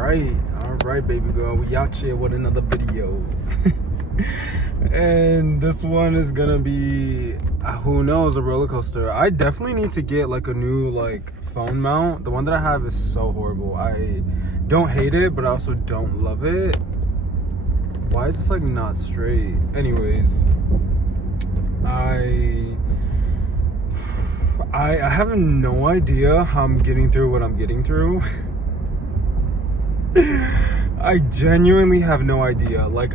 All right, baby girl, we out here with another video. And this one is gonna be, who knows, a roller coaster. I definitely need to get like a new phone mount. The one that I have is so horrible. I don't hate it, but I also don't love it. Why is this not straight? Anyways, I have no idea how I'm getting through what I'm getting through. I genuinely have no idea. Life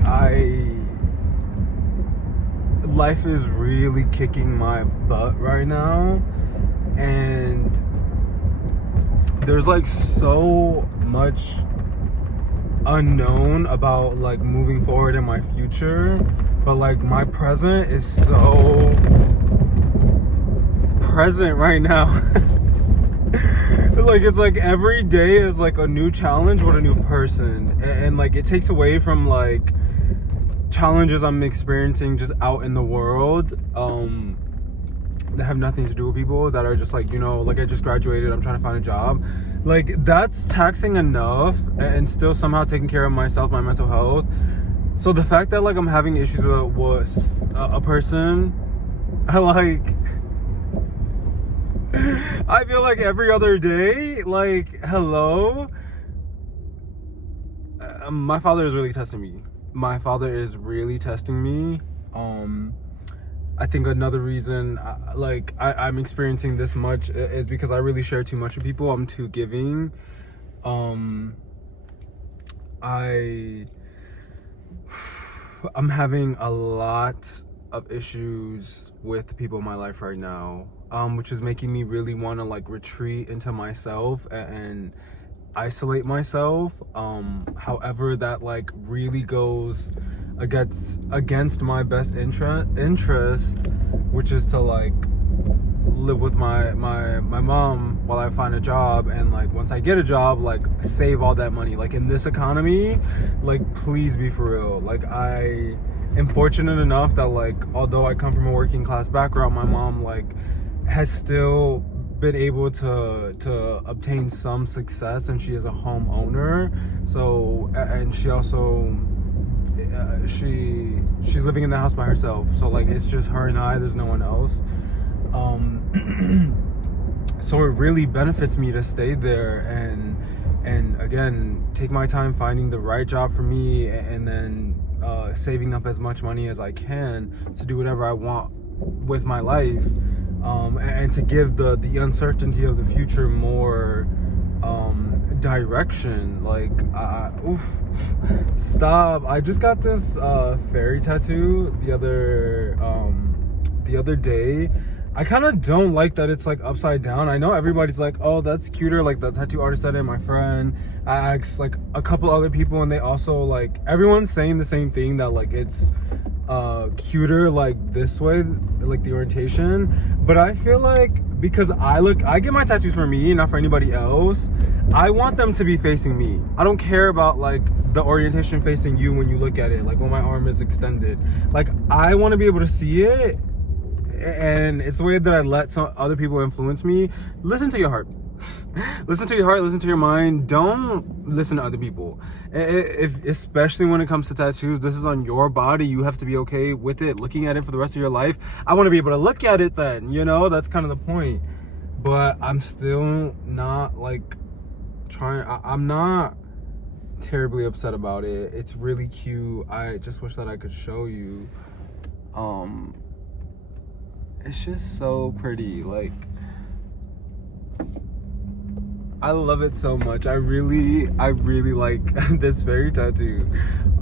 is really kicking my butt right now, and there's so much unknown about moving forward in my future, but my present is so present right now. It's every day is a new challenge with a new person, and it takes away from challenges I'm experiencing just out in the world that have nothing to do with people that are just I just graduated, I'm trying to find a job. That's taxing enough, and still somehow taking care of myself, my mental health. So the fact that I'm having issues with a person, I feel every other day, hello. My father is really testing me. I think another reason I'm experiencing this much is because I really share too much with people. I'm too giving. I'm having a lot of issues with the people in my life right now, which is making me really want to retreat into myself and isolate myself. However, that really goes against my best interest, which is to live with my mom while I find a job, and once I get a job, save all that money. In this economy, please be for real. I am fortunate enough that although I come from a working class background, my mom has still been able to obtain some success, and she is a homeowner. So, and she also she's living in the house by herself. So it's just her and I. There's no one else. So it really benefits me to stay there and again take my time finding the right job for me, and then saving up as much money as I can to do whatever I want with my life. And to give the uncertainty of the future more direction. Stop. I just got this fairy tattoo the other day. I kind of don't like that it's upside down. I know everybody's oh, that's cuter, the tattoo artist said it, my friend. I asked a couple other people, and they also everyone's saying the same thing, that it's cuter this way, the orientation. But I feel because I get my tattoos for me, not for anybody else, I want them to be facing me. I don't care about the orientation facing you when you look at it, when my arm is extended. I want to be able to see it, and it's the way that I let some other people influence me. Listen to your heart. Listen to your heart, listen to your mind. Don't listen to other people. Especially when it comes to tattoos, this is on your body. You have to be okay with it, looking at it for the rest of your life. I want to be able to look at it then, that's kind of the point. But I'm still not I'm not terribly upset about it. It's really cute. I just wish that I could show you. It's just so pretty. I love it so much. I really like this fairy tattoo.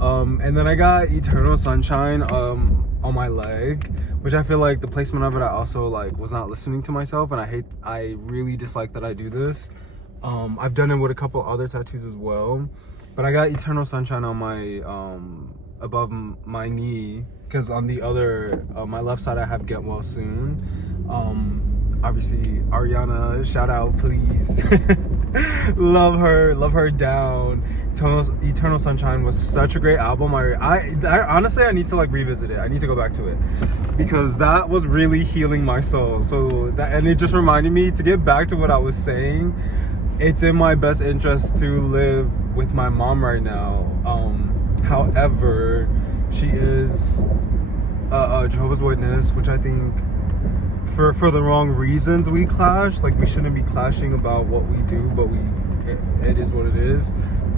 And then I got Eternal Sunshine on my leg, which I feel the placement of it, I also was not listening to myself, and I really dislike that I do this. I've done it with a couple other tattoos as well, but I got Eternal Sunshine on my above my knee, because on the other my left side I have Get Well Soon. Obviously Ariana, shout out, please. love her down. Eternal Sunshine was such a great album. I honestly, I need to revisit it. I need to go back to it, because that was really healing my soul. So that, and it just reminded me to get back to what I was saying. it's in my best interest to live with my mom right now. However, she is a Jehovah's Witness, which I think for the wrong reasons we clash. Like, we shouldn't be clashing about what we do, but it is what it is.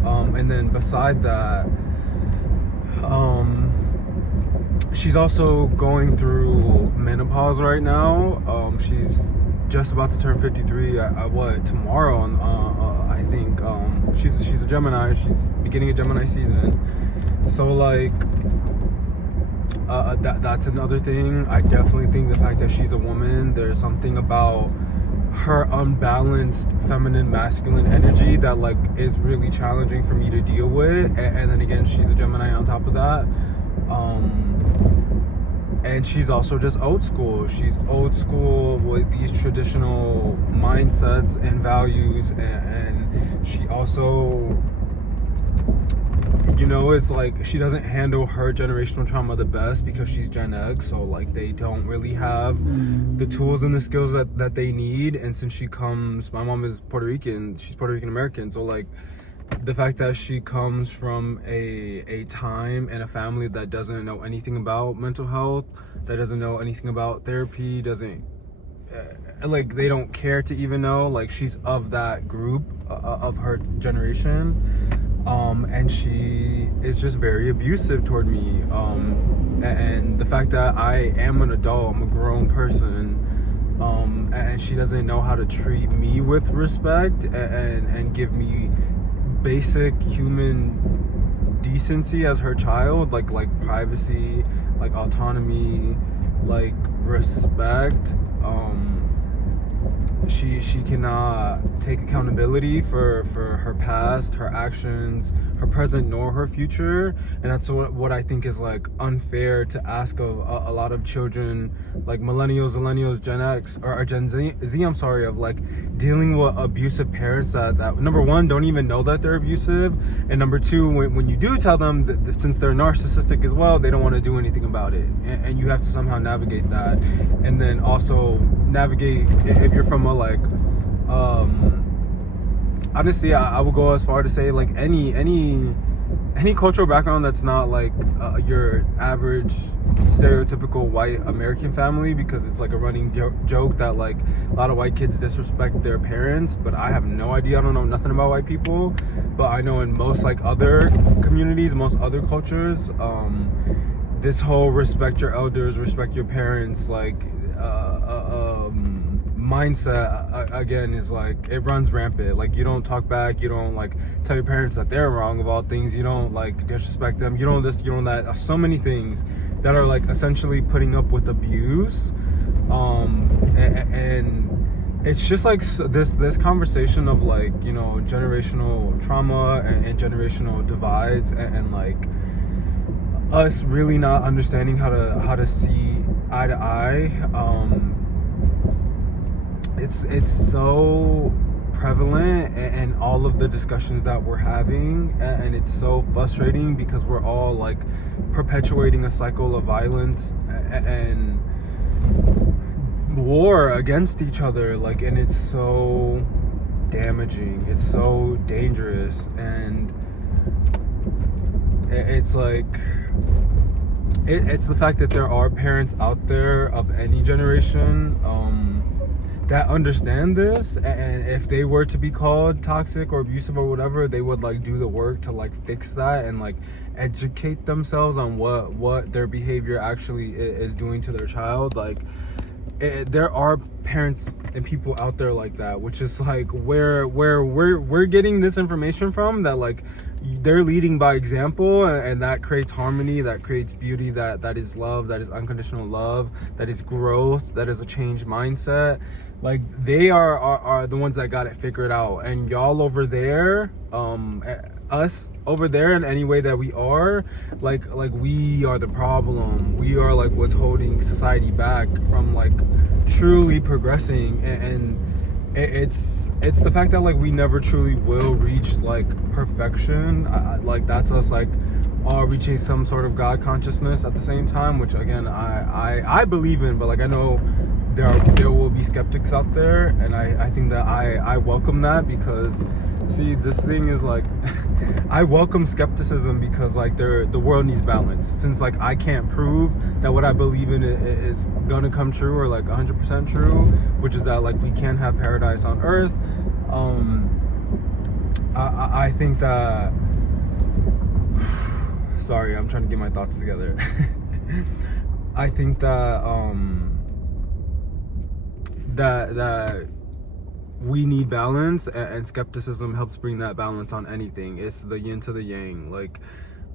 And then beside that, she's also going through menopause right now. She's just about to turn 53 tomorrow I think. She's a Gemini. She's beginning a Gemini season, so like that's another thing. I definitely think the fact that she's a woman, there's something about her unbalanced feminine masculine energy that like is really challenging for me to deal with. And then again, she's a Gemini on top of that. And she's also just old school. She's old school with these traditional mindsets and values. And she also, you know, it's like she doesn't handle her generational trauma the best because she's Gen X. So like they don't really have the tools and the skills that they need. And since my mom is Puerto Rican, she's Puerto Rican American. So like the fact that she comes from a time and a family that doesn't know anything about mental health, that doesn't know anything about therapy, doesn't like, they don't care to even know, like, she's of that group of her generation, and she is just very abusive toward me, and the fact that I am an adult, I'm a grown person, and she doesn't know how to treat me with respect and give me basic human decency as her child, like privacy, like autonomy, like respect. She cannot take accountability for her past, her actions, her present, nor her future. And that's what I think is like unfair to ask of a lot of children, like millennials, Gen X or Gen Z, I'm sorry, of like dealing with abusive parents that number one, don't even know that they're abusive, and number two, when you do tell them that since they're narcissistic as well, they don't want to do anything about it, and you have to somehow navigate that. And then also navigate, if you're from a like honestly, I would go as far to say like any cultural background that's not like your average stereotypical white American family, because it's like a running joke that like a lot of white kids disrespect their parents, but I have no idea, I don't know nothing about white people, but I know in most like other communities, most other cultures, this whole respect your elders, respect your parents, like mindset again is like, it runs rampant. Like, you don't talk back, you don't like tell your parents that they're wrong about things, you don't like disrespect them, you don't this, you don't that, so many things that are like essentially putting up with abuse, and it's just like this conversation of like, you know, generational trauma and generational divides, and like us really not understanding how to see eye to eye. It's so prevalent in all of the discussions that we're having, and it's so frustrating because we're all like perpetuating a cycle of violence and war against each other, like, and it's so damaging, it's so dangerous, and it's like it's the fact that there are parents out there of any generation that understand this, and if they were to be called toxic or abusive or whatever, they would like do the work to like fix that and like educate themselves on what their behavior actually is doing to their child. Like, there are parents and people out there like that, which is like where we're getting this information from, that like they're leading by example, and that creates harmony, that creates beauty, that is love, that is unconditional love, that is growth, that is a changed mindset. Like, they are the ones that got it figured out, and y'all over there, us over there in any way that we are, like we are the problem. We are like what's holding society back from like truly progressing, and it's the fact that like we never truly will reach like perfection. Like, that's us like all reaching some sort of God consciousness at the same time, which again I believe in, but like I know there will be skeptics out there, and I think that I welcome that, because see, this thing is like I welcome skepticism because like the world needs balance. Since like I can't prove that what I believe in is gonna come true, or like 100% true, which is that like we can have paradise on earth. I think that sorry, I'm trying to get my thoughts together. I think that that we need balance, and skepticism helps bring that balance on anything. It's the yin to the yang, like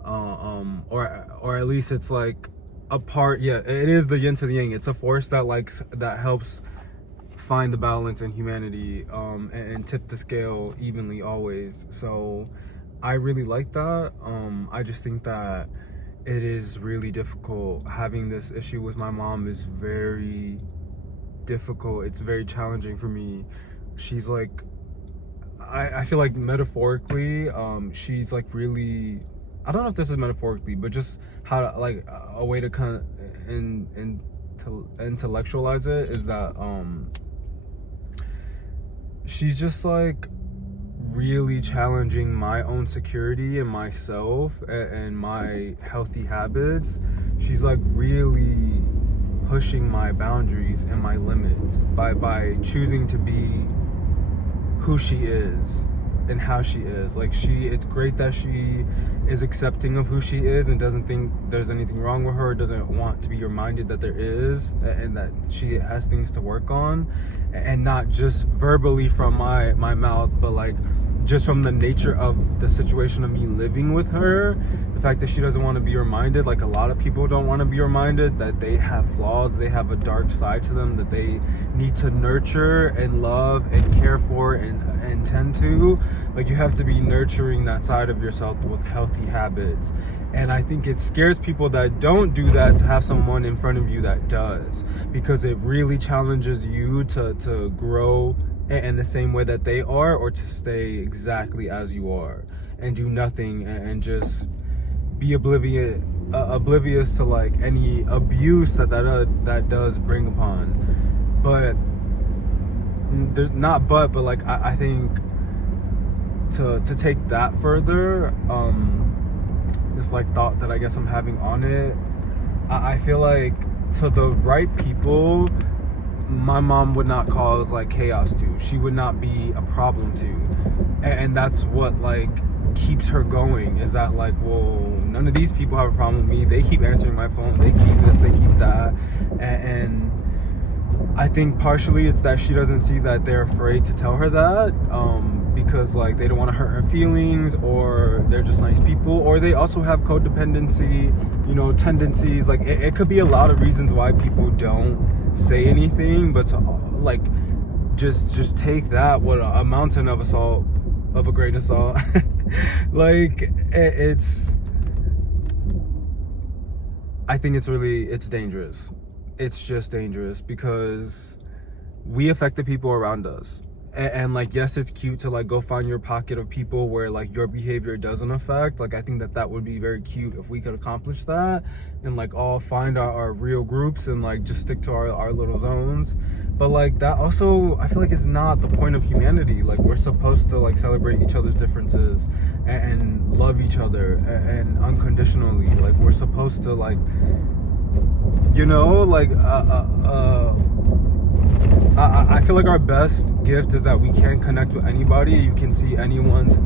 or at least it's like a part. Yeah, it is the yin to the yang. It's a force that helps find the balance in humanity, and tip the scale evenly always. So I really like that. I just think that it is really difficult. Having this issue with my mom is very difficult. It's very challenging for me. She's like, I feel like metaphorically, she's like really, I don't know if this is metaphorically, but just how, like, a way to kind of to intellectualize it is that she's just like really challenging my own security and myself and my healthy habits. She's like really pushing my boundaries and my limits by choosing to be who she is and how she is. Like, it's great that she is accepting of who she is and doesn't think there's anything wrong with her, doesn't want to be reminded that there is, and that she has things to work on, and not just verbally from my mouth, but like just from the nature of the situation of me living with her. The fact that she doesn't want to be reminded, like a lot of people don't want to be reminded that they have flaws, they have a dark side to them that they need to nurture and love and care for and tend to. Like, you have to be nurturing that side of yourself with healthy habits. And I think it scares people that don't do that to have someone in front of you that does, because it really challenges you to grow in the same way that they are, or to stay exactly as you are and do nothing and just be oblivious to like any abuse that does bring upon. But like I think to take that further, this like thought that I guess I'm having on it, I feel like to the right people, my mom would not cause like chaos to. She would not be a problem to. And that's what like keeps her going, is that like, well, none of these people have a problem with me. They keep answering my phone. They keep this, they keep that. And I think partially it's that she doesn't see that they're afraid to tell her that, because like they don't want to hurt her feelings, or they're just nice people, or they also have codependency, tendencies. Like it could be a lot of reasons why people don't say anything, but to like just take that with a mountain of a grain of salt. Like I think it's dangerous. It's just dangerous because we affect the people around us. And like, yes, it's cute to like go find your pocket of people where like your behavior doesn't affect. Like, I think that would be very cute if we could accomplish that and like all find our real groups and like just stick to our little zones. But like, that also, I feel like, is not the point of humanity. Like, we're supposed to like celebrate each other's differences and love each other and unconditionally. Like, we're supposed to like, I feel like our best gift is that we can connect with anybody. You can see anyone's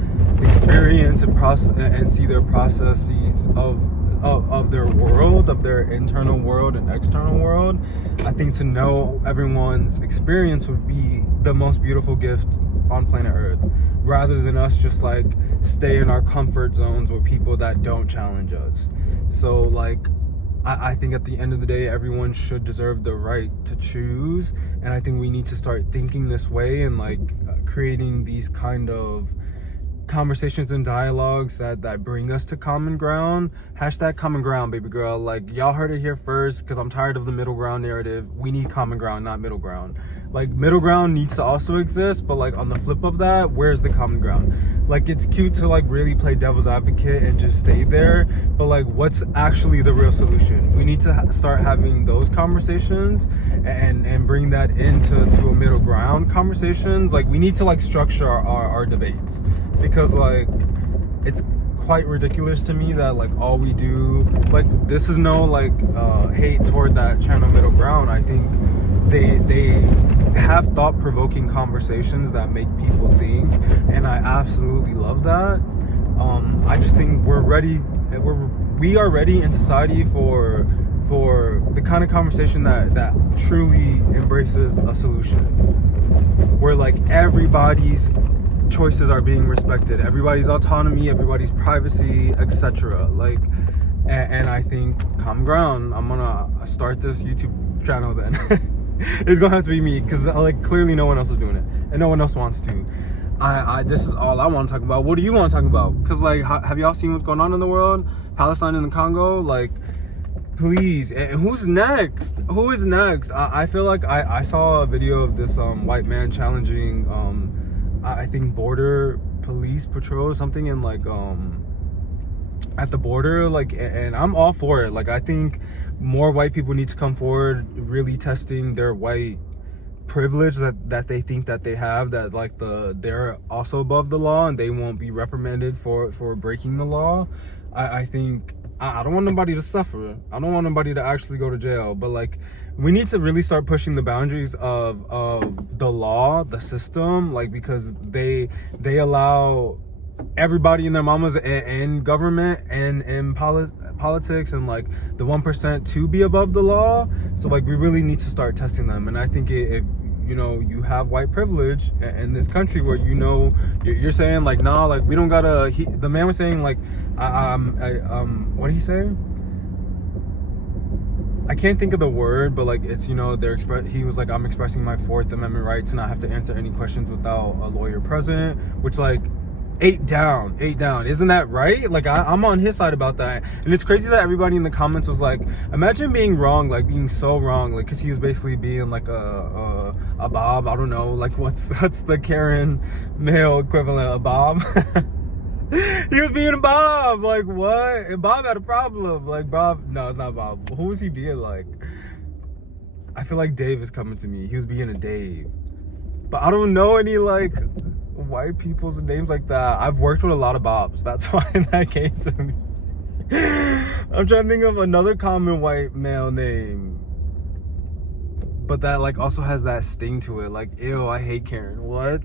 experience and process and see their processes of their world, of their internal world and external world. I think to know everyone's experience would be the most beautiful gift on planet Earth, rather than us just like stay in our comfort zones with people that don't challenge us. So like, I think at the end of the day, everyone should deserve the right to choose. And I think we need to start thinking this way and like creating these kind of conversations and dialogues that bring us to common ground. Hashtag common ground, baby girl. Like, y'all heard it here first, because I'm tired of the middle ground narrative. We need common ground, not middle ground. Like middle ground needs to also exist, but like on the flip of that, where's the common ground? Like it's cute to like really play devil's advocate and just stay there, but like what's actually the real solution? We need to start having those conversations and bring that into a middle ground conversations. Like we need to like structure our debates, because like it's quite ridiculous to me that like all we do, like this is no like hate toward that channel middle ground. I think they have thought-provoking conversations that make people think, and I absolutely love that. I just think we are ready in society for the kind of conversation that truly embraces a solution, where like everybody's choices are being respected, everybody's autonomy, everybody's privacy, etc. Like, and I think common ground. I'm gonna start this YouTube channel then. It's gonna have to be me, because like clearly no one else is doing it and no one else wants to. This is all I want to talk about. What do you want to talk about? Because like, have y'all seen what's going on in the world? Palestine and the Congo, like, please. And who's next? Who is next? I feel like I saw a video of this white man challenging I think border police patrol or something, in like at the border, like, and I'm all for it. Like I think more white people need to come forward, really testing their white privilege that they think that they have, that like they're also above the law and they won't be reprimanded for breaking the law. I think I don't want nobody to suffer. I don't want nobody to actually go to jail, but like we need to really start pushing the boundaries of the law, the system, like, because they allow everybody and their mamas in government and in politics and like the 1% to be above the law. So like we really need to start testing them. And I think if you know you have white privilege in this country, where you know you're saying like, nah, like we don't gotta, the man was saying like what did he say? I can't think of the word, but like it's, you know, he was like, I'm expressing my Fourth Amendment right to not have to answer any questions without a lawyer present, which like 8 down. Isn't that right? Like I'm on his side about that. And it's crazy that everybody in the comments was like, imagine being wrong, like being so wrong, like, because he was basically being like a Bob. I don't know, like what's the Karen male equivalent of Bob? He was being a Bob. Like what? And Bob had a problem. Like Bob, no, it's not Bob. Who was he being like? I feel like Dave is coming to me. He was being a Dave, but I don't know any like white people's names like that. I've worked with a lot of Bobs, that's why that came to me. I'm trying to think of another common white male name, but that like also has that sting to it, like, ew, I hate Karen. What?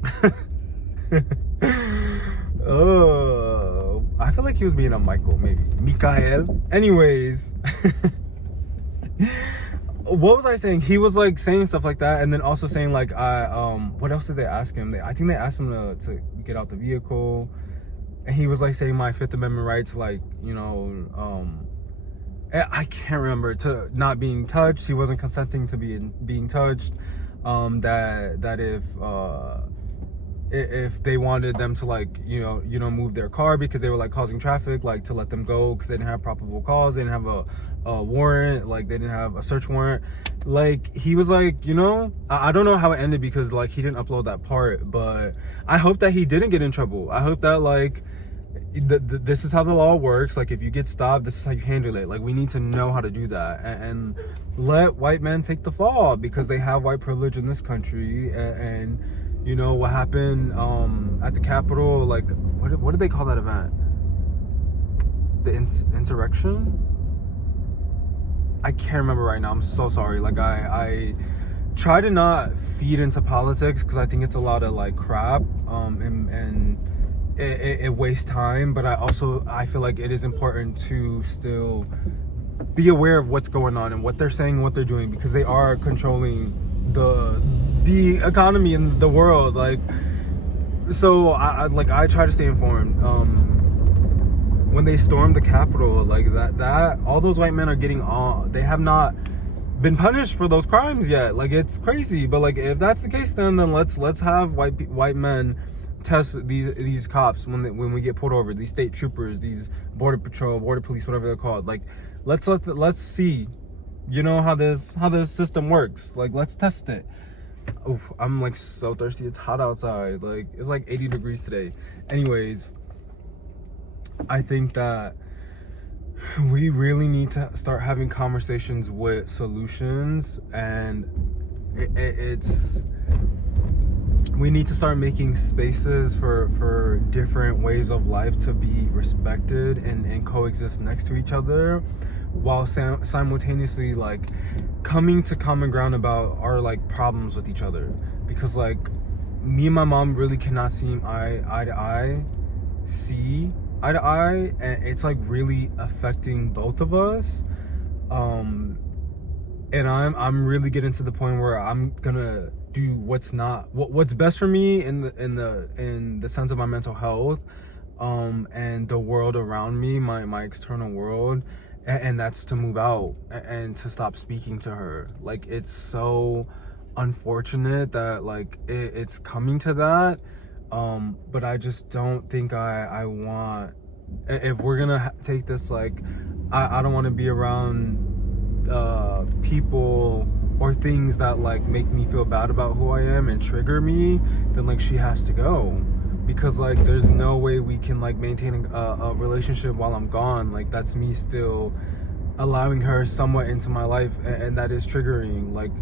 Oh, I feel like he was being a Michael, maybe Mikael. Anyways, what was I saying? He was like saying stuff like that, and then also saying like, what else did they ask him? I think they asked him to get out the vehicle, and he was like saying my Fifth Amendment rights, like, you know, I can't remember, to not being touched. He wasn't consenting to being touched. That if they wanted them to like, you know, move their car because they were like causing traffic, like to let them go because they didn't have probable cause, they didn't have a warrant, like they didn't have a search warrant. Like he was like, you know, I don't know how it ended because like he didn't upload that part, but I hope that he didn't get in trouble. I hope that like this is how the law works. Like if you get stopped, this is how you handle it. Like we need to know how to do that and let white men take the fall, because they have white privilege in this country. And you know what happened at the Capitol, like what did they call that event? The insurrection? I can't remember right now. I'm so sorry. Like I try to not feed into politics because I think it's a lot of like crap, and it wastes time. But I feel like it is important to still be aware of what's going on and what they're saying and what they're doing, because they are controlling the economy in the world. Like, so I try to stay informed. When they stormed the Capitol, like that all those white men are getting they have not been punished for those crimes yet. Like it's crazy. But like if that's the case, then let's have white men test these cops when we get pulled over, these state troopers, these border patrol, border police, whatever they're called. Like let's see, you know, how this system works. Like let's test it. Oof, I'm like so thirsty. It's hot outside. Like it's like 80 degrees today. Anyways, I think that we really need to start having conversations with solutions, and it's we need to start making spaces for different ways of life to be respected and coexist next to each other, while simultaneously like coming to common ground about our like problems with each other. Because like me and my mom really cannot see eye to eye, and it's like really affecting both of us. And I'm really getting to the point where I'm gonna do what's best for me in the sense of my mental health, and the world around me, my external world, and that's to move out and to stop speaking to her. Like it's so unfortunate that like it's coming to that, but I just don't think I want, if we're gonna take this, like I don't want to be around people or things that like make me feel bad about who I am and trigger me. Then like she has to go, because like there's no way we can like maintain a relationship while I'm gone. Like that's me still allowing her somewhat into my life, and that is triggering. Like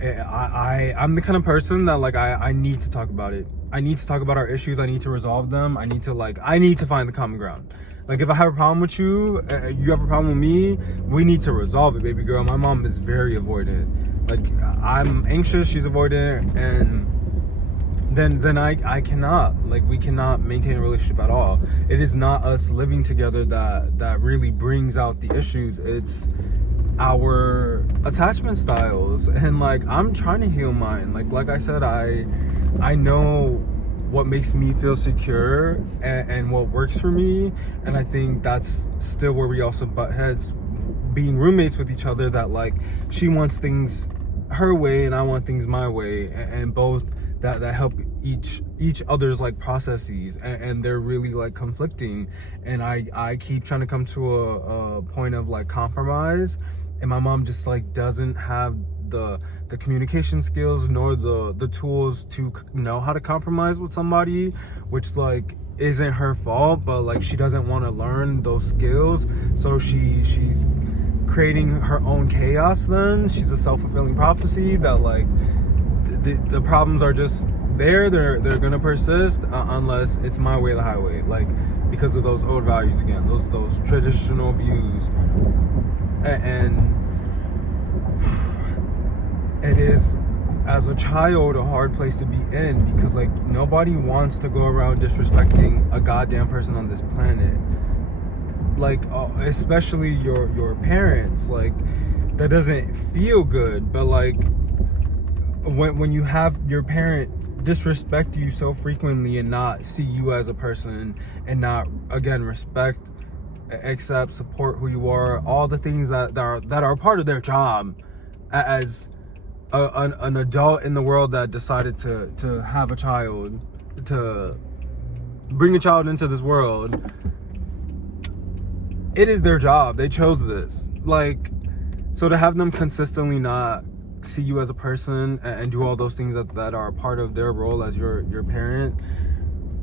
I'm the kind of person that like I need to talk about it. I need to talk about our issues. I need to resolve them. I need to find the common ground. Like if I have a problem with you, you have a problem with me, we need to resolve it, baby girl. My mom is very avoidant. Like I'm anxious, she's avoidant, and then I cannot, like we cannot maintain a relationship at all. It is not us living together that really brings out the issues. It's our attachment styles, and like I'm trying to heal mine. Like I said, I know what makes me feel secure and what works for me, and I think that's still where we also butt heads, being roommates with each other, that like she wants things her way and I want things my way, and both that help each other's like processes, and they're really like conflicting, and I keep trying to come to a point of like compromise, and my mom just like doesn't have the communication skills nor the tools to know how to compromise with somebody, which like isn't her fault, but like she doesn't want to learn those skills, so she's creating her own chaos. Then she's a self-fulfilling prophecy that like the problems are just they're gonna persist unless it's my way or the highway, like because of those old values again, those traditional views. And it is, as a child, a hard place to be in, because like nobody wants to go around disrespecting a goddamn person on this planet, like especially your parents. Like that doesn't feel good, but like when you have your parent disrespect you so frequently and not see you as a person, and not again respect, accept, support who you are, all the things that are part of their job as an adult in the world that decided to have a child, to bring a child into this world. It is their job. They chose this. Like, so to have them consistently not see you as a person and do all those things that are a part of their role as your parent,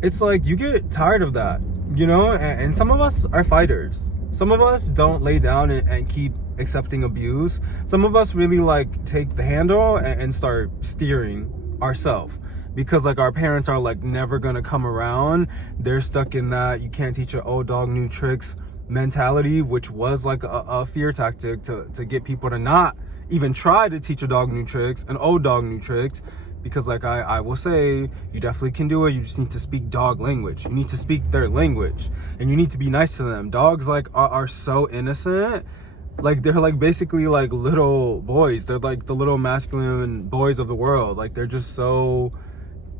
it's like you get tired of that, you know? And some of us are fighters. Some of us don't lay down and keep accepting abuse. Some of us really like take the handle and start steering ourselves, because like our parents are like never gonna come around. They're stuck in that you can't teach an old dog new tricks mentality, which was like a fear tactic to get people to not even try to teach an old dog new tricks. Because like I will say, you definitely can do it. You just need to speak dog language. You need to speak their language, and you need to be nice to them. Dogs like are so innocent. Like they're like basically like little boys. They're like the little masculine boys of the world. Like they're just so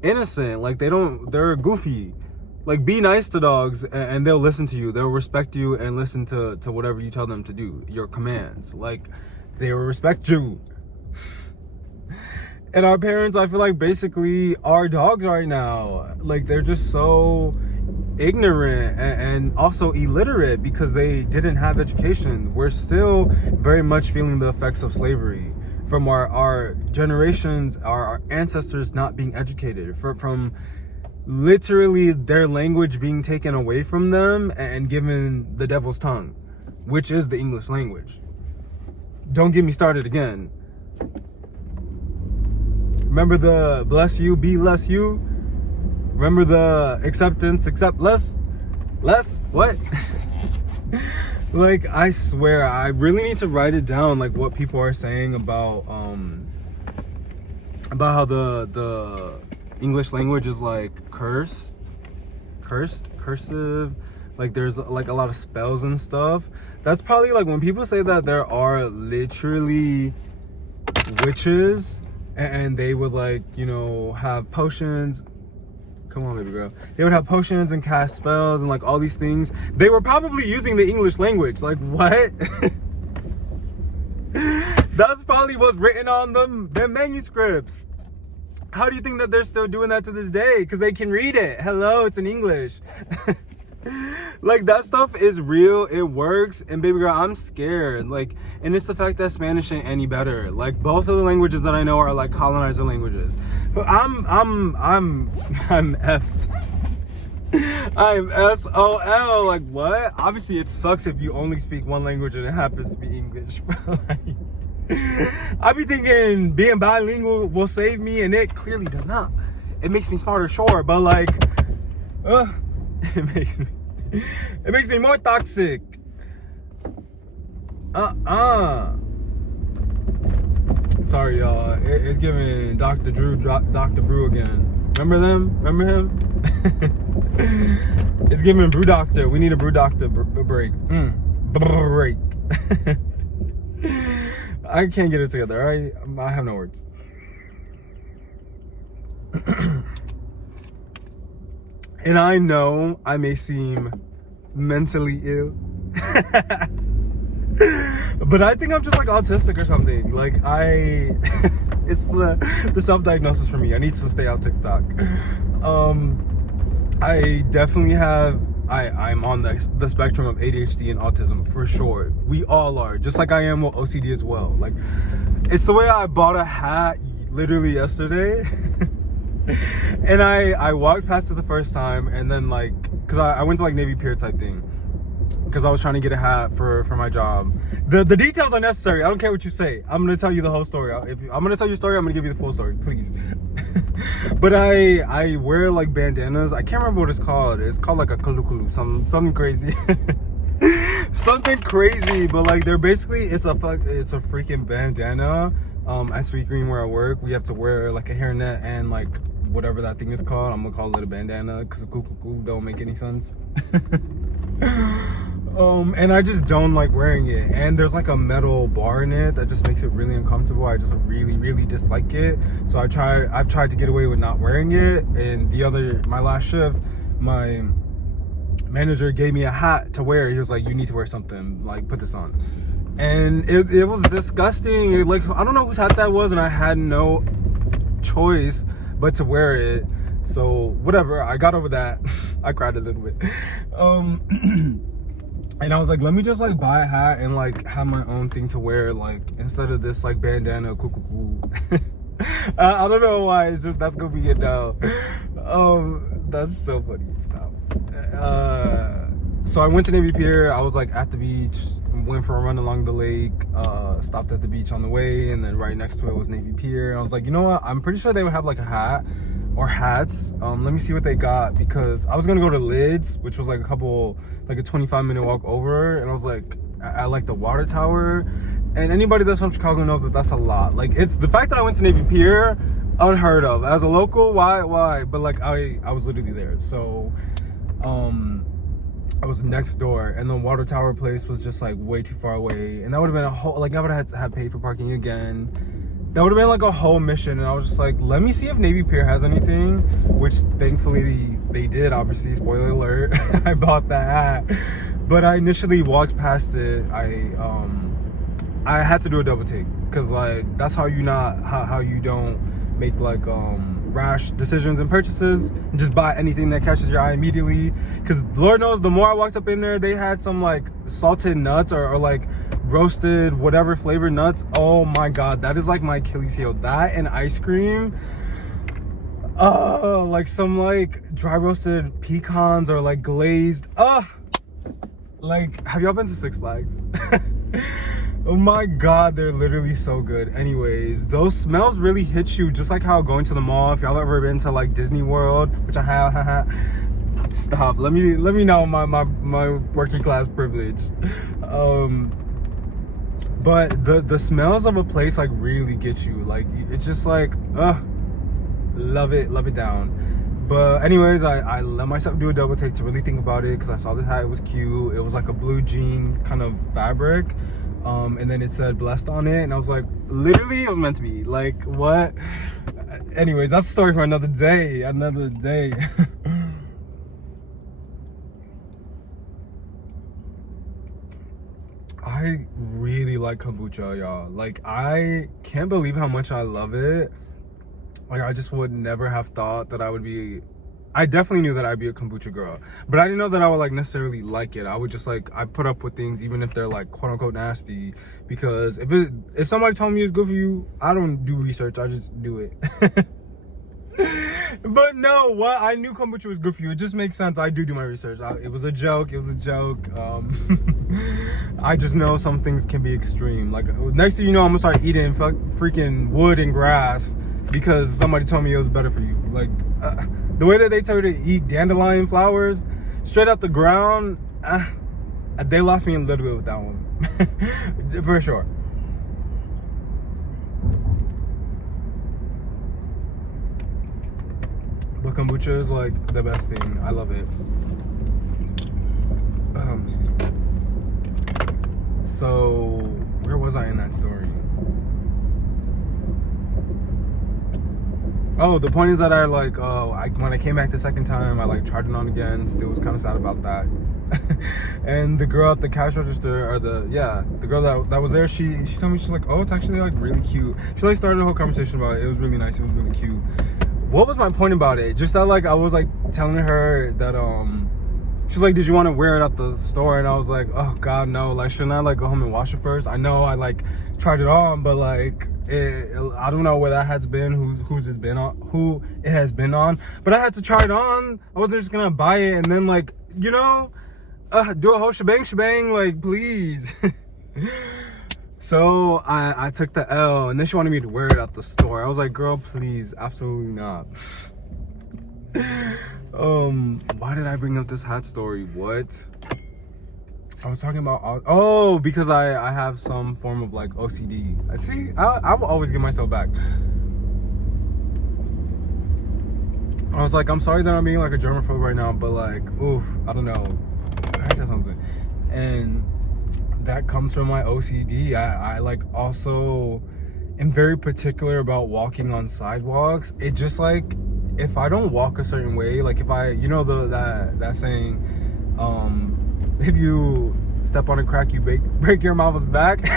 innocent. Like they're goofy. Like be nice to dogs and they'll listen to you. They'll respect you and listen to whatever you tell them to do, your commands. Like they will respect you. And our parents, I feel like, basically are dogs right now. Like they're just so ignorant and also illiterate because they didn't have education. We're still very much feeling the effects of slavery from our generations, our ancestors not being educated, from literally their language being taken away from them and given the devil's tongue, which is the English language. Don't get me started again. Remember the bless you, be less you? Remember the acceptance, accept less? Less? What? Like, I swear, I really need to write it down, like what people are saying about how the English language is like cursive, like there's like a lot of spells and stuff. That's probably like when people say that there are literally witches and they would like, you know, have potions. Come on, baby girl. They would have potions and cast spells and like all these things. They were probably using the English language. Like, what? That's probably what's written on them manuscripts. How do you think that they're still doing that to this day? Because they can read it. Hello, it's in English. Like, that stuff is real. It works. And baby girl, I'm scared. Like, and it's the fact that Spanish ain't any better. Like, both of the languages that I know are like colonizer languages. But I'm effed. I'm SOL. Like, what? Obviously, it sucks if you only speak one language and it happens to be English. Like, I be thinking being bilingual will save me, and it clearly does not. It makes me smarter, sure, but like, it makes me more toxic. Sorry, y'all. It's giving Dr. Drew, Dr. Brew again. Remember them? Remember him? It's giving Brew Doctor. We need a Brew Doctor break. Break. I can't get it together, alright? I have no words. And I know I may seem mentally ill. But I think I'm just like autistic or something. Like, it's the self-diagnosis for me. I need to stay out TikTok. I definitely have, I'm on the spectrum of ADHD and autism for sure. We all are, just like I am with OCD as well. Like, it's the way I bought a hat literally yesterday. And I walked past it the first time, and then like, cause I went to like Navy Pier type thing, because I was trying to get a hat for my job. The details are necessary. I don't care what you say. I'm gonna tell you the whole story. If I'm gonna tell you a story, I'm gonna give you the full story, please. But I wear like bandanas. I can't remember what it's called. It's called like a kalukulu, something crazy. Something crazy, but like they're basically, it's a freaking bandana. At Sweet Green where I work, we have to wear like a hairnet and like whatever that thing is called. I'm gonna call it a bandana because kuku don't make any sense. And I just don't like wearing it, and there's like a metal bar in it that just makes it really uncomfortable. I just really dislike it. So I've tried to get away with not wearing it. And my last shift, my manager gave me a hat to wear. He was like, you need to wear something, like put this on. And it was disgusting. Like, I don't know whose hat that was, and I had no choice but to wear it. So whatever, I got over that. I cried a little bit. And I was like, let me just like buy a hat and like have my own thing to wear, like instead of this like bandana cuckoo. I don't know why, it's just, that's gonna be it now. That's so funny. Stop. So I went to Navy Pier. I was like at the beach, went for a run along the lake, stopped at the beach on the way, and then right next to it was Navy Pier. I was like, you know what, I'm pretty sure they would have like a hat or hats. Let me see what they got, because I was gonna go to Lids, which was like a 25-minute walk over, and I was like, I like the water tower. And anybody that's from Chicago knows that that's a lot. Like, it's the fact that I went to Navy Pier, unheard of. As a local, why? But like, I was literally there. So I was next door, and the water tower place was just like way too far away, and that would have been a whole, like I would have had to pay for parking again. That would have been like a whole mission. And I was just like, let me see if Navy Pier has anything, which thankfully they did. Obviously, spoiler alert. I bought that hat, but I initially walked past it. I had to do a double take, because like that's how you don't make like rash decisions and purchases and just buy anything that catches your eye immediately. Because Lord knows, the more I walked up in there, they had some like salted nuts or like roasted whatever flavored nuts. Oh my god, that is like my Achilles heel. That and ice cream. Like some like dry roasted pecans or like glazed. Like, have y'all been to Six Flags? Oh my god, they're literally so good. Anyways, those smells really hit you, just like how going to the mall. If y'all ever been to like Disney World, which I have, stop. Let me know my working class privilege. But the smells of a place like really get you. Like, it's just like, love it down. But anyways, I let myself do a double take to really think about it, because I saw this hat. It was cute. It was like a blue jean kind of fabric, and then it said blessed on it, and I was like, literally it was meant to be. Like, what? Anyways, that's a story for another day. I really like kombucha, y'all. Like, I can't believe how much I love it. Like, I just would never have thought that I definitely knew that I'd be a kombucha girl, but I didn't know that I would like necessarily like it. I would just like, I put up with things even if they're like quote unquote nasty, because if somebody told me it's good for you, I don't do research, I just do it. But no, what? I knew kombucha was good for you. It just makes sense. I do my research. It was a joke. I just know some things can be extreme. Like, next thing you know, I'm gonna start eating freaking wood and grass because somebody told me it was better for you. Like, the way that they tell you to eat dandelion flowers straight out the ground, they lost me a little bit with that one. For sure. But kombucha is like the best thing. I love it. Excuse me. So, where was I in that story? Oh, the point is that I like, when I came back the second time, I like tried it on again. Still was kind of sad about that. And the girl at the cash register, or the girl that was there, she told me, she's like, oh, it's actually like really cute. She like started a whole conversation about it. It was really nice. It was really cute. What was my point about it? Just that like I was like telling her that she's like, did you want to wear it at the store? And I was like, oh god, no. Like, shouldn't I like go home and wash it first? I know I like tried it on, but like I don't know where that has been, who it has been on, but I had to try it on. I wasn't just gonna buy it and then like, you know, do a whole shebang, like, please. So I took the L, and then she wanted me to wear it at the store. I was like, girl, please, absolutely not. Why did I bring up this hat story? What? I was talking about, because I have some form of like OCD. I will always get myself back. I was like, I'm sorry that I'm being like a germaphobe right now, but like, oof, I don't know. I said something. And that comes from my OCD. I like also am very particular about walking on sidewalks. It just like, if I don't walk a certain way, like if I, you know, that saying, if you step on a crack, you break your mama's back.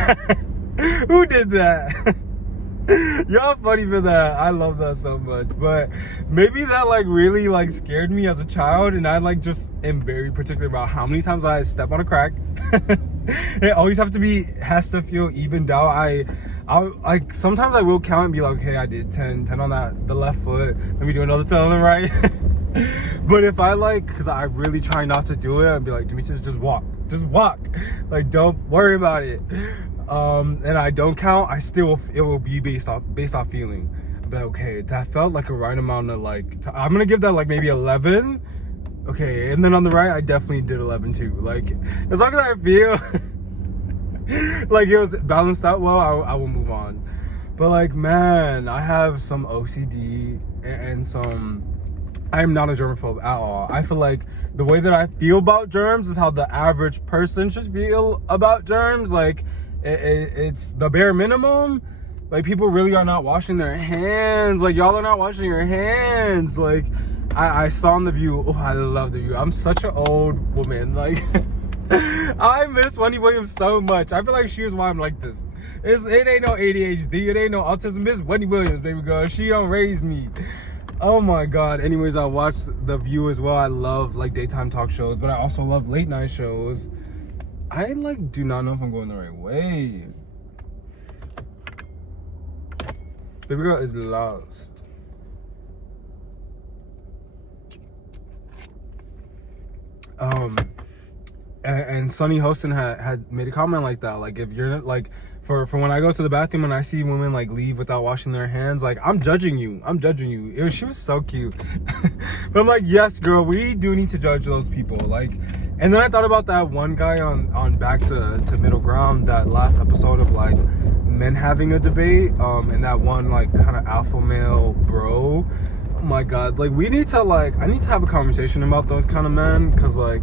Who did that? Y'all funny for that. I love that so much. But maybe that like really like scared me as a child, and I like just am very particular about how many times I step on a crack. It always has to feel evened out. I like, sometimes I will count and be like, okay, I did 10 on the left foot, let me do another 10 on the right. But if I like, because I really try not to do it, I'd be like, Demetrius, just walk, like, don't worry about it. And I don't count, it will be based off feeling. But okay, that felt like a right amount of like, I'm gonna give that like maybe 11. Okay, and then on the right, I definitely did 11 too. Like, as long as I feel like it was balanced out well, I will move on. But like, man, I have some OCD and some, I am not a germaphobe at all. I feel like the way that I feel about germs is how the average person should feel about germs. Like, it's the bare minimum. Like, people really are not washing their hands. Like, y'all are not washing your hands. Like, I saw on The View. Oh, I love The View. I'm such an old woman. Like, I miss Wendy Williams so much. I feel like she was why I'm like this. It ain't no ADHD. It ain't no autism. It's Wendy Williams, baby girl. She don't raise me. Oh my god. Anyways, I watched The View as well. I love like daytime talk shows, but I also love late night shows. I like do not know if I'm going the right way. Baby girl is lost. And Sunny Hostin had made a comment like that. Like, if you're like, for when I go to the bathroom and I see women like leave without washing their hands, like, I'm judging you. She was so cute. But I'm like, yes, girl, we do need to judge those people. Like, and then I thought about that one guy on Back to Middle Ground, that last episode of like men having a debate, and that one like kind of alpha male bro. Oh my god, like, we need to like, I need to have a conversation about those kind of men, because like,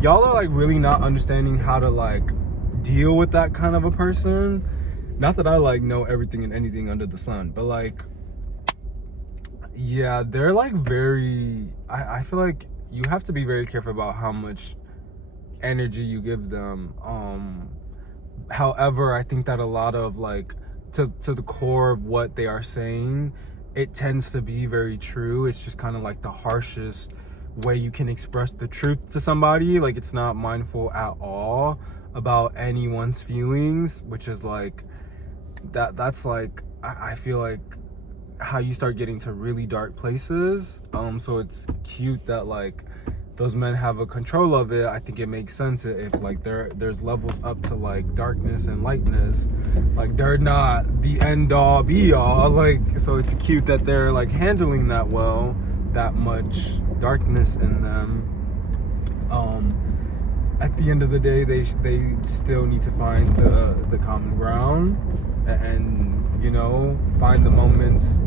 y'all are like really not understanding how to like deal with that kind of a person. Not that I like know everything and anything under the sun, but like, yeah, they're like very, I feel like you have to be very careful about how much energy you give them. However, I think that a lot of like, to the core of what they are saying, it tends to be very true. It's just kind of like the harshest way you can express the truth to somebody. Like, it's not mindful at all about anyone's feelings, which is like, that's like, I feel like how you start getting to really dark places. So it's cute that like those men have a control of it. I think it makes sense if like there's levels up to like darkness and lightness. Like, they're not the end all be all. Like, so it's cute that they're like handling that well, that much darkness in them. At the end of the day, they still need to find the common ground, and you know, find the moments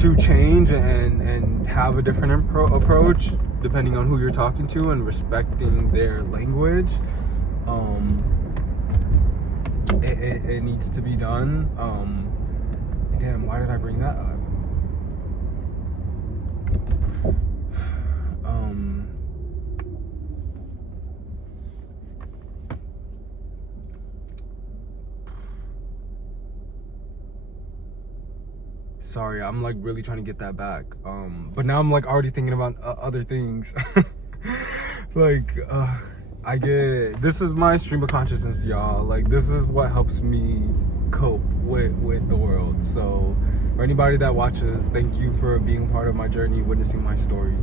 to change and have a different approach depending on who you're talking to, and respecting their language. It needs to be done. Damn, why did I bring that up? Sorry, I'm like really trying to get that back. But now I'm like already thinking about other things. Like, I get, this is my stream of consciousness, y'all. Like, this is what helps me cope with the world. So for anybody that watches, thank you for being part of my journey, witnessing my story.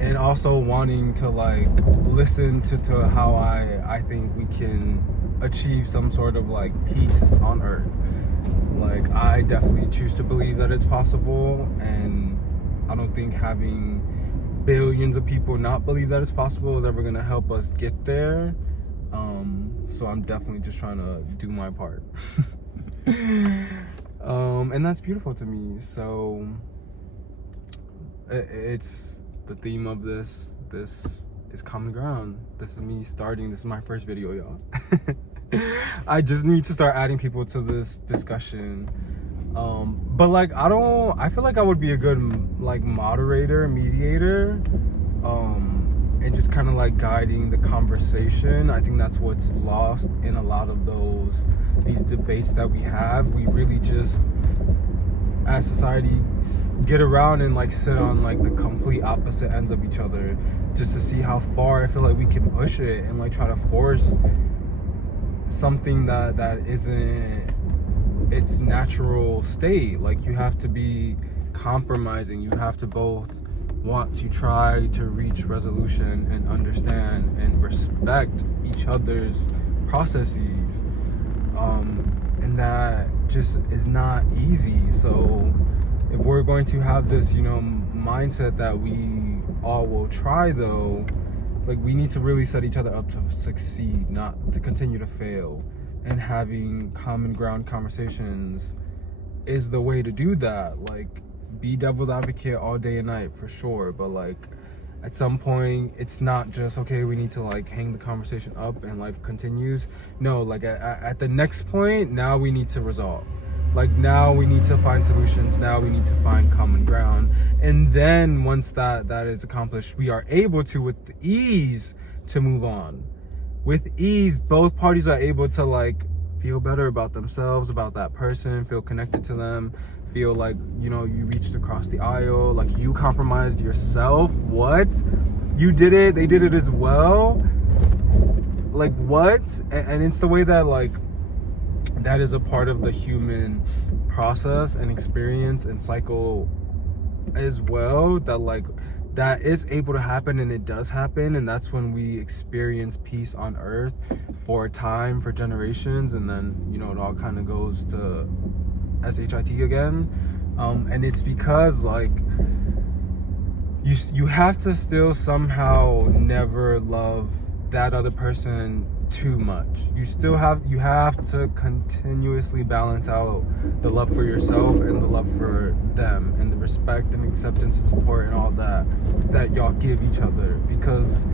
And also wanting to like listen to how I think we can achieve some sort of like peace on earth. Like, I definitely choose to believe that it's possible, and I don't think having billions of people not believe that it's possible is ever gonna help us get there. So I'm definitely just trying to do my part. And that's beautiful to me. So it's the theme of this is common ground. This is me starting, this is my first video, y'all. I just need to start adding people to this discussion. But like, I feel like I would be a good like moderator, mediator, and just kind of like guiding the conversation. I think that's what's lost in a lot of these debates that we have. We really just, as society, get around and like sit on like the complete opposite ends of each other, just to see how far I feel like we can push it, and like try to force something that isn't its natural state. Like, you have to be compromising. You have to both want to try to reach resolution and understand and respect each other's processes. And that just is not easy. So if we're going to have this, you know, mindset that we all will try, though, like, we need to really set each other up to succeed, not to continue to fail. And having common ground conversations is the way to do that. Like, be devil's advocate all day and night, for sure. But like, at some point, it's not just, okay, we need to like hang the conversation up and life continues. No, like at the next point, now we need to resolve. Like, now we need to find solutions. Now we need to find common ground. And then once that is accomplished, we are able to, with ease, to move on. With ease, both parties are able to like feel better about themselves, about that person, feel connected to them, feel like, you know, you reached across the aisle, like you compromised yourself. What? You did it, they did it as well? Like, what? And it's the way that, like, that is a part of the human process and experience and cycle as well, that like that is able to happen, and it does happen, and that's when we experience peace on earth for a time, for generations, and then, you know, it all kind of goes to SHIT again. And it's because, like, you have to still somehow never love that other person too much. You have to continuously balance out the love for yourself and the love for them, and the respect and acceptance and support and all that y'all give each other. Because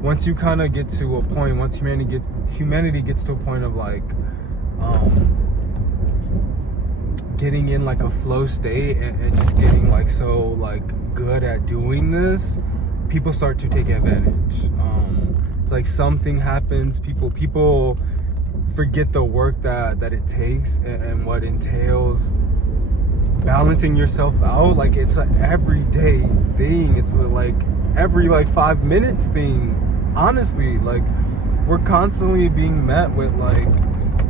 once you kind of get to a point, once humanity gets to a point of like getting in like a flow state and just getting like so like good at doing this, people start to take advantage. It's like something happens, people forget the work that it takes and what entails balancing yourself out. Like, it's an everyday thing. It's like every like 5 minutes thing. Honestly, like, we're constantly being met with like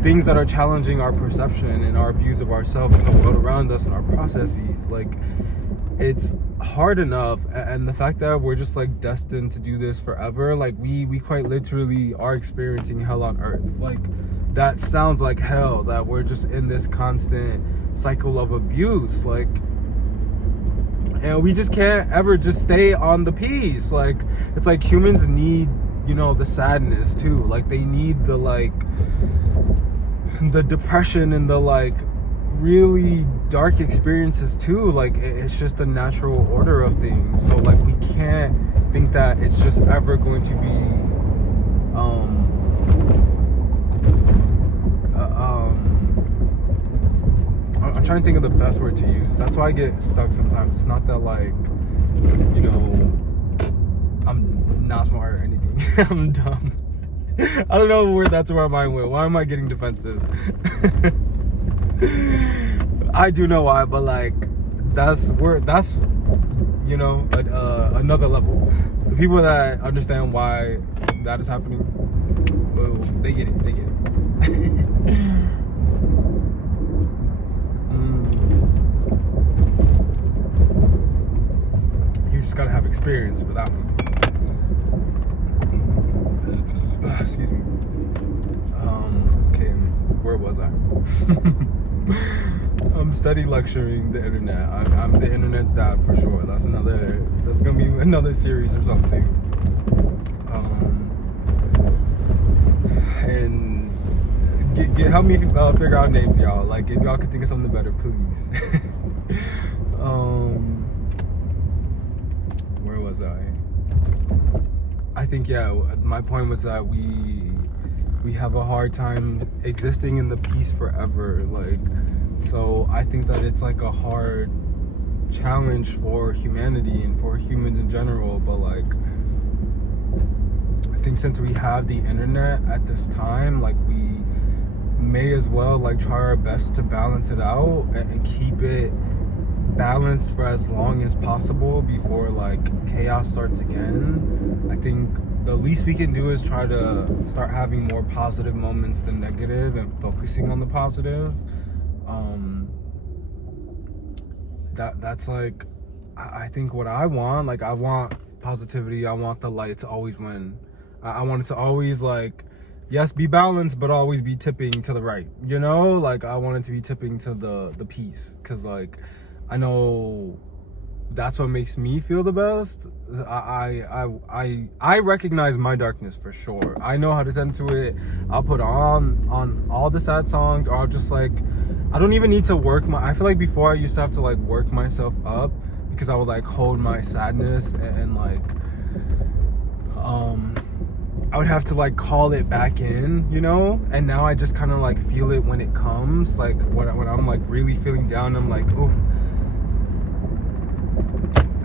things that are challenging our perception and our views of ourselves and the world around us and our processes. Like, it's hard enough, and the fact that we're just like destined to do this forever, like we quite literally are experiencing hell on earth. Like, that sounds like hell, that we're just in this constant cycle of abuse, like, and we just can't ever just stay on the peace. Like, it's like humans need, you know, the sadness too. Like, they need the like the depression and the like really dark experiences too. Like, it's just the natural order of things. So like, we can't think that it's just ever going to be I'm trying to think of the best word to use. That's why I get stuck sometimes. It's not that like, you know, I'm not smart or anything. I'm dumb. I don't know that's where my mind went. Why am I getting defensive? I do know why, but like, that's you know, another level. The people that understand why that is happening, well, they get it. You just gotta have experience for that one. Excuse me. Okay, where was I? I'm steady lecturing the internet. I'm the internet's dad for sure. That's gonna be another series or something. And help me figure out names, y'all. Like, if y'all could think of something better, please. Where was I think, yeah, my point was that we have a hard time existing in the peace forever. Like, so I think that it's like a hard challenge for humanity and for humans in general. But like, I think since we have the internet at this time, like, we may as well like try our best to balance it out and keep it balanced for as long as possible before like chaos starts again. I think the least we can do is try to start having more positive moments than negative, and focusing on the positive. That's like, I think what I want. Like, I want positivity. I want the light to always win. I want it to always, like, yes, be balanced, but always be tipping to the right, you know? Like, I want it to be tipping to the peace, because like, I know that's what makes me feel the best. I recognize my darkness for sure. I know how to tend to it. I'll put on all the sad songs, or I'll just like, I don't even need to I feel like before I used to have to like work myself up, because I would like hold my sadness and like I would have to like call it back in, you know? And now I just kind of like feel it when it comes. Like when I'm like really feeling down, I'm like, oof.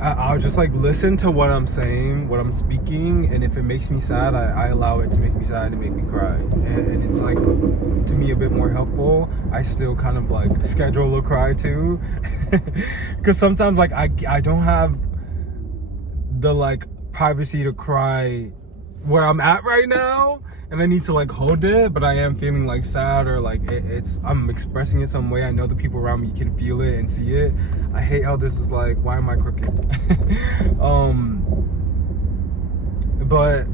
I'll just like listen to what I'm saying, what I'm speaking, and if it makes me sad, I allow it to make me sad and make me cry. And it's like, to me, a bit more helpful. I still kind of like schedule a cry too, because sometimes like I don't have the like privacy to cry where I'm at right now, and I need to like hold it, but I am feeling like sad, or like I'm expressing it some way. I know the people around me can feel it and see it. I hate how this is like, why am I crooked? but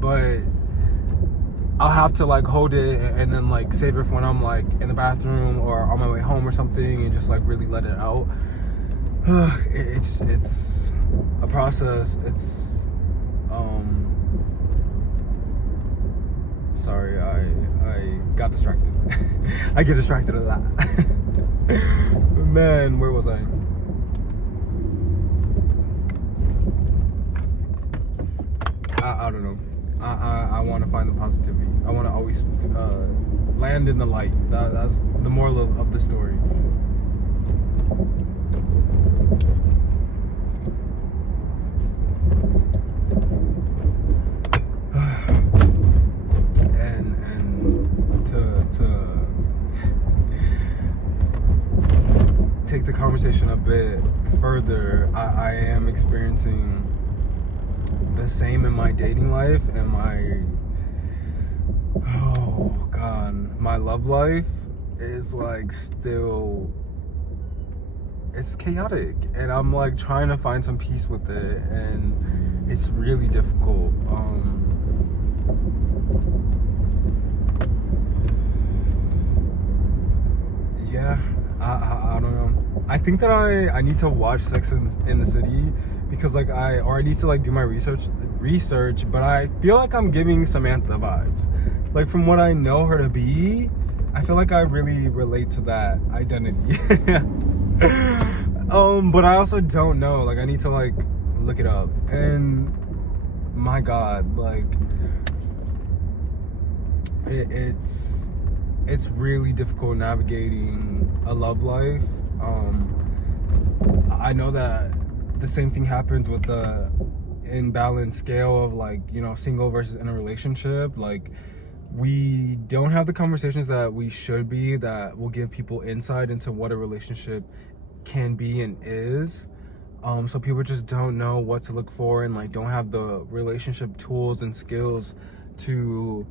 I'll have to like hold it and then like save it for when I'm like in the bathroom or on my way home or something, and just like really let it out. It's a process. It's sorry, I got distracted. I get distracted a lot. Man, where was I? I don't know. I want to find the positivity. I want to always land in the light. That's the moral of the story. To take the conversation a bit further, I am experiencing the same in my dating life and my love life is like still, it's chaotic, and I'm like trying to find some peace with it, and it's really difficult. Yeah, I don't know. I think that I need to watch Sex in the City, because like I need to like do my research, but I feel like I'm giving Samantha vibes. Like from what I know her to be, I feel like I really relate to that identity. But I also don't know. Like I need to like look it up. And my God, like it's really difficult navigating a love life. I know that the same thing happens with the imbalanced scale of like, you know, single versus in a relationship. Like we don't have the conversations that we should be, that will give people insight into what a relationship can be and is. So people just don't know what to look for, and like don't have the relationship tools and skills to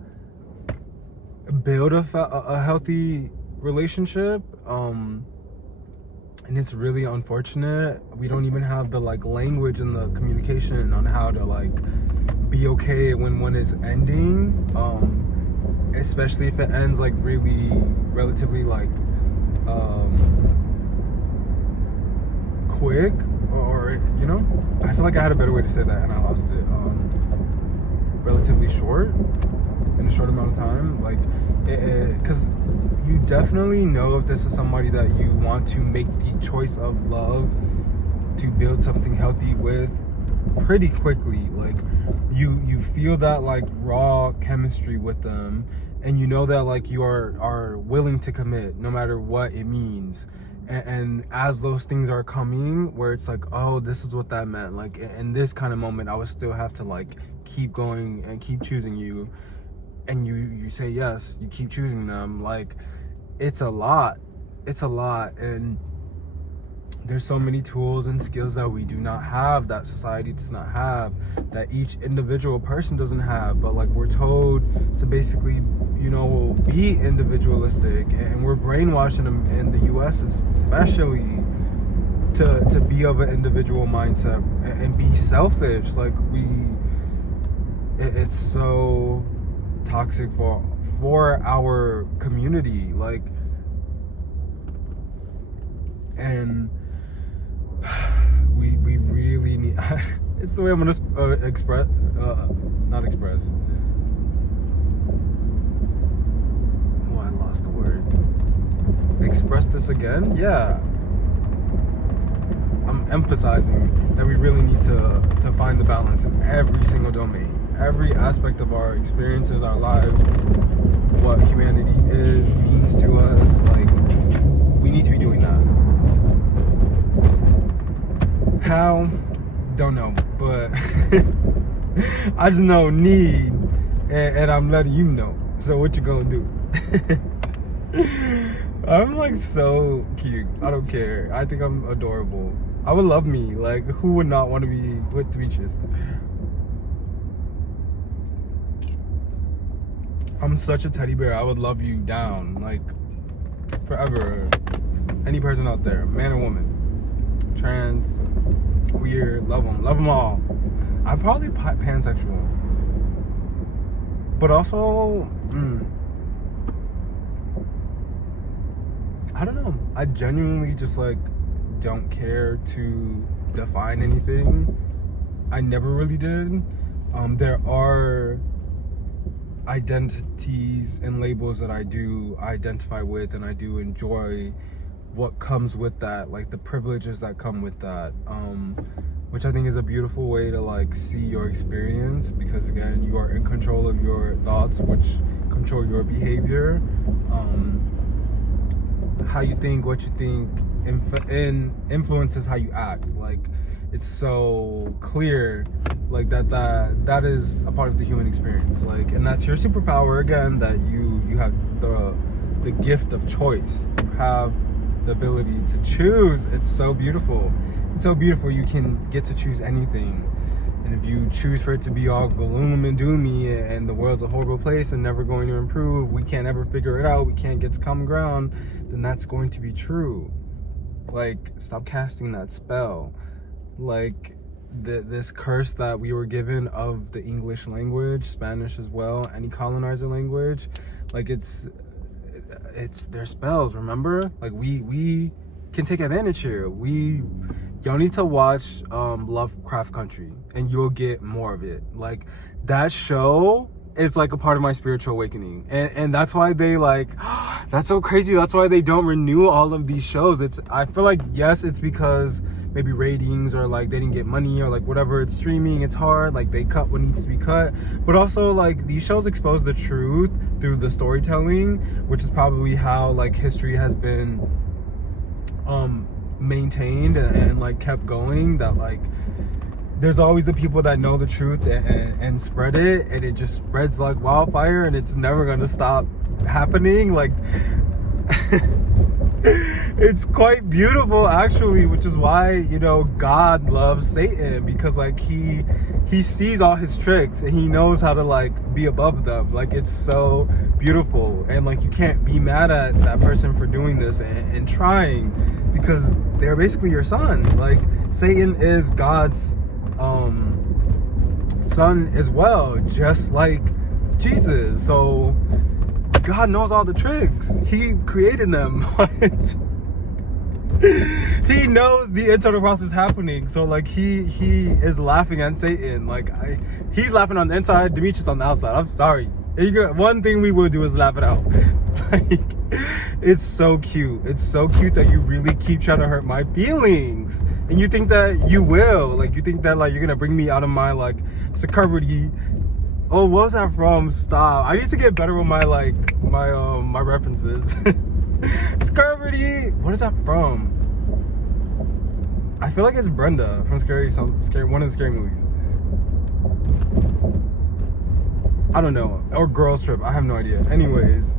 build a healthy relationship. And it's really unfortunate. We don't even have the like language and the communication on how to like be okay when one is ending, especially if it ends like relatively like quick, or you know, I feel like I had a better way to say that and I lost it. Relatively short, in a short amount of time, like because you definitely know if this is somebody that you want to make the choice of love to build something healthy with pretty quickly. Like you feel that like raw chemistry with them, and you know that like you are willing to commit no matter what it means. And as those things are coming, where it's like, oh, this is what that meant, like in this kind of moment I would still have to like keep going and keep choosing you, and you say yes, you keep choosing them. Like it's a lot, and there's so many tools and skills that we do not have, that society does not have, that each individual person doesn't have. But like we're told to basically, you know, be individualistic, and we're brainwashed in the US especially to be of an individual mindset and be selfish. Like it's so toxic for our community. Like, and we really need it's the way I'm gonna express not express, oh, I lost the word. Express this again. Yeah, I'm emphasizing that we really need to find the balance in every single domain, every aspect of our experiences, our lives, what humanity means to us. Like we need to be doing that. How? don't know, but I just know need, and I'm letting you know. So what you gonna do? I'm like so cute. I don't care. I think I'm adorable. I would love me. Like, who would not want to be with Demetrius? I'm such a teddy bear. I would love you down, like, forever. Any person out there, man or woman, trans, queer, love them all. I'm probably pansexual, but also, I don't know. I genuinely just like don't care to define anything. I never really did. There are identities and labels that I do identify with, and I do enjoy what comes with that, like the privileges that come with that, which I think is a beautiful way to like see your experience, because again, you are in control of your thoughts, which control your behavior. How you think, what you think influences how you act. Like, it's so clear, like that is a part of the human experience. Like, and that's your superpower again, that you have the gift of choice. You have the ability to choose. It's so beautiful. It's so beautiful. You can get to choose anything. And if you choose for it to be all gloom and doomy and the world's a horrible place and never going to improve, we can't ever figure it out, we can't get to common ground, then that's going to be true. Like, stop casting that spell. Like, this curse that we were given of the English language, Spanish as well, any colonizer language, like it's their spells, remember? Like, we can take advantage here. Y'all need to watch Lovecraft Country, and you'll get more of it. Like, that show is like a part of my spiritual awakening, and that's why they like that's so crazy. That's why they don't renew all of these shows. I feel like, yes, it's because maybe ratings, or like they didn't get money, or like whatever. It's streaming, it's hard, like they cut what needs to be cut. But also, like, these shows expose the truth through the storytelling, which is probably how like history has been maintained and like kept going. That like there's always the people that know the truth and spread it, and it just spreads like wildfire, and it's never gonna stop happening. Like it's quite beautiful, actually, which is why, you know, God loves Satan, because like he sees all his tricks and he knows how to like be above them. Like, it's so beautiful, and like you can't be mad at that person for doing this and trying, because they're basically your son. Like, Satan is God's son as well, just like Jesus. So God knows all the tricks. He created them. He knows the internal process happening. So like he is laughing at Satan. Like, he's laughing on the inside, Demetrius on the outside. I'm sorry. One thing we will do is laugh it out. Like, it's so cute. It's so cute that you really keep trying to hurt my feelings, and you think that you will. Like, you think that like you're gonna bring me out of my like security. Oh, what was that from? Stop. I need to get better with my like my references. Scurvity. What is that from? I feel like it's Brenda from one of the Scary movies. I don't know. Or Girls Trip. I have no idea. Anyways,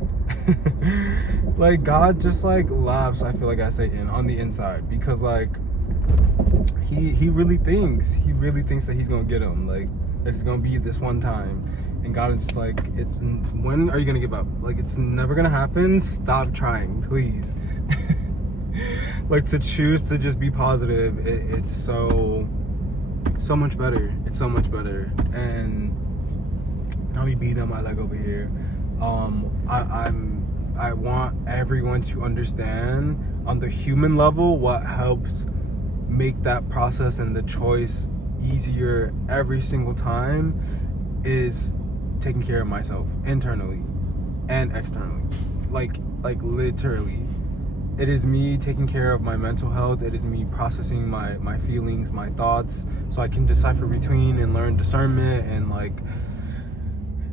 like, God just like laughs, I feel like, at Satan on the inside, because like he really thinks that he's gonna get him, like that it's gonna be this one time. And God is just like, it's when are you gonna give up? Like, it's never gonna happen. Stop trying, please. Like, to choose to just be positive, it's so much better. It's so much better. And I'll be beating on my leg over here. I want everyone to understand on the human level what helps make that process and the choice easier every single time is taking care of myself internally and externally. Like literally. It is me taking care of my mental health. It is me processing my feelings, my thoughts, so I can decipher between and learn discernment, and like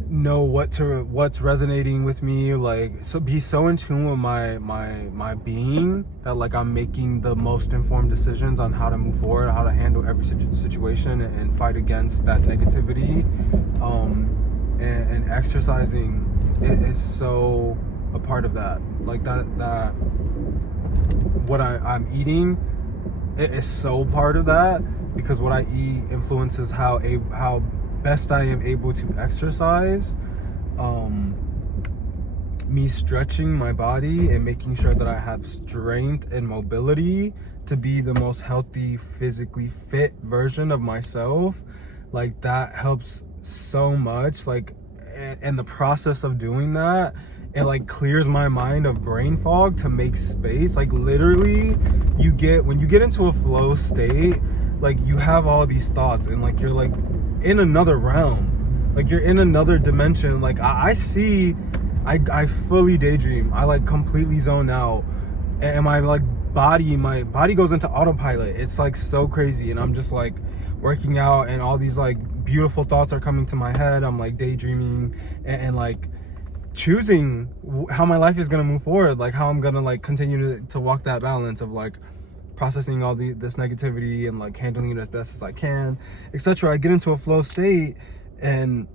know what's resonating with me, like, so be so in tune with my being that like I'm making the most informed decisions on how to move forward, how to handle every situation and fight against that negativity. And exercising is so a part of that. Like that what I'm eating is so part of that, because what I eat influences how best I am able to exercise. Me stretching my body and making sure that I have strength and mobility to be the most healthy, physically fit version of myself, like that helps so much. Like, and the process of doing that, it like clears my mind of brain fog to make space. Like literally, when you get into a flow state, like you have all these thoughts and like you're like in another realm, like you're in another dimension. Like I fully daydream. I like completely zone out, and my body goes into autopilot. It's like so crazy, and I'm just like working out, and all these like beautiful thoughts are coming to my head. I'm like daydreaming and like choosing how my life is gonna move forward, like how I'm gonna like continue to walk that balance of like processing all this negativity and like handling it as best as I can, etc. I get into a flow state, and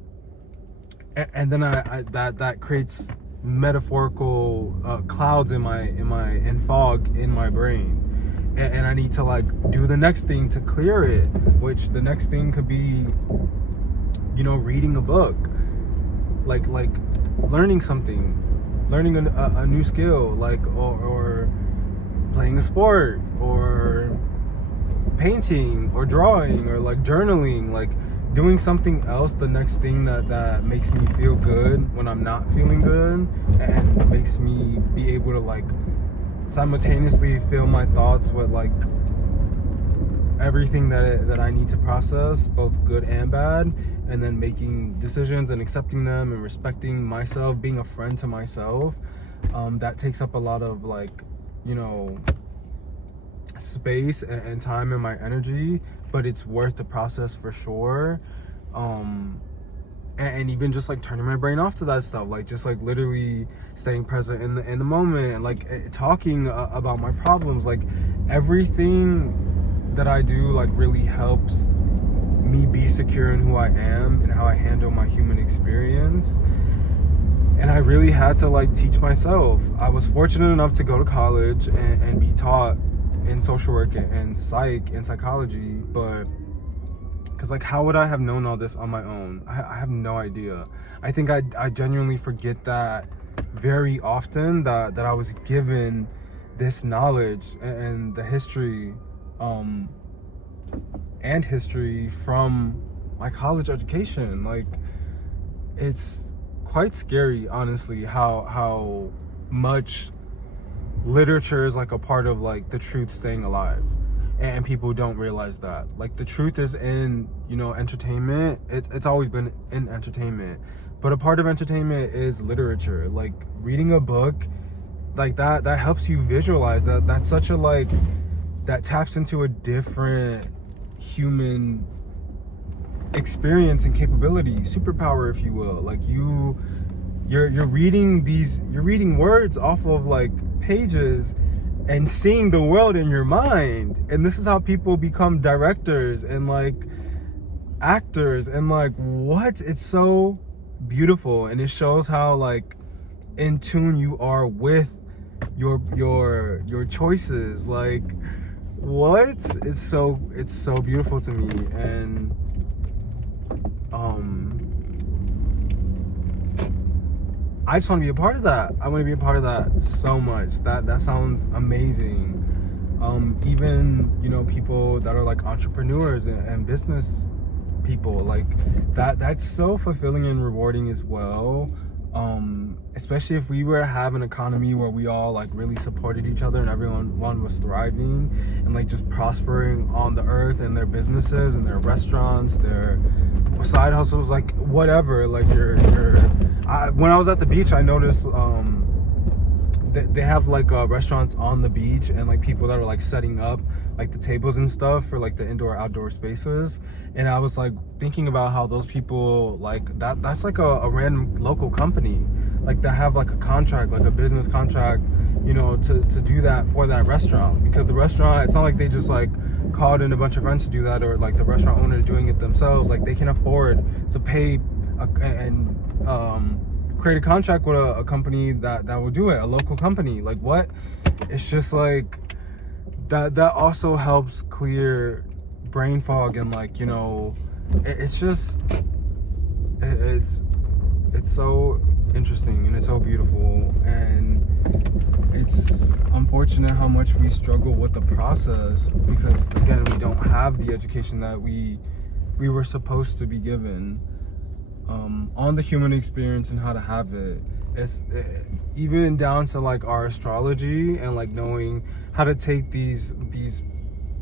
then I that creates metaphorical clouds in fog in my brain, and I need to like do the next thing to clear it, which the next thing could be, you know, reading a book, like learning something, learning a new skill, like or playing a sport, or painting, or drawing, or like journaling, like doing something else, the next thing that makes me feel good when I'm not feeling good, and makes me be able to like simultaneously fill my thoughts with like everything that I need to process, both good and bad, and then making decisions and accepting them and respecting myself, being a friend to myself. That takes up a lot of like, you know, space and time and my energy, but it's worth the process for sure. And even just like turning my brain off to that stuff, like just like literally staying present in the moment, and like talking about my problems, like everything that I do like really helps me be secure in who I am and how I handle my human experience. And I really had to like teach myself. I was fortunate enough to go to college and be taught in social work and psychology, but because like how would I have known all this on my own? I have no idea. I think I genuinely forget that very often, that I was given this knowledge and the history from my college education. Like it's quite scary, honestly, how much literature is like a part of like the truth staying alive, and people don't realize that like the truth is in, you know, entertainment. It's always been in entertainment, but a part of entertainment is literature. Like reading a book, like that helps you visualize that. That's such a like, that taps into a different human experience and capability, superpower, if you will. Like you're reading words off of like pages and seeing the world in your mind. And this is how people become directors and like actors, and like what, it's so beautiful, and it shows how like in tune you are with your choices. Like what, it's so beautiful to me. And I just want to be a part of that. I want to be a part of that so much. That sounds amazing. Even, you know, people that are like entrepreneurs and business people, like that's so fulfilling and rewarding as well. Especially if we were to have an economy where we all like really supported each other and everyone was thriving and like just prospering on the earth, and their businesses and their restaurants, their side hustles, like whatever. Like when I was at the beach, I noticed they have like restaurants on the beach, and like people that are like setting up like the tables and stuff for like the indoor outdoor spaces. And I was like thinking about how those people like that's like a random local company like that have like a contract, like a business contract, you know, to do that for that restaurant, because the restaurant, it's not like they just like called in a bunch of friends to do that, or like the restaurant owner is doing it themselves. Like they can afford to pay and create a contract with a company that will do it, a local company. Like what? It's just like that also helps clear brain fog, and like, you know, it's just it's so interesting and it's so beautiful. And it's unfortunate how much we struggle with the process, because again, we don't have the education that we were supposed to be given on the human experience and how to have it. It's even down to like our astrology, and like knowing how to take these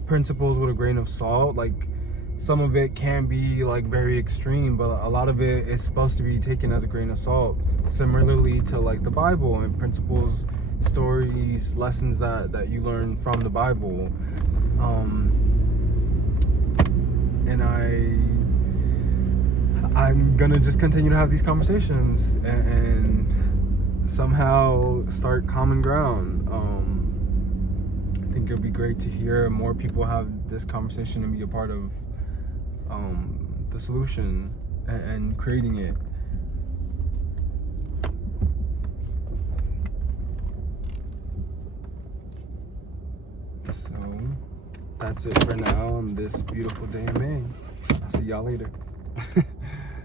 principles with a grain of salt. Like some of it can be like very extreme, but a lot of it is supposed to be taken as a grain of salt, similarly to like the Bible and principles, stories, lessons that you learn from the Bible. And I'm gonna just continue to have these conversations and somehow start common ground. I think it'd be great to hear more people have this conversation and be a part of the solution and creating it. So that's it for now on this beautiful day in May. I'll see y'all later.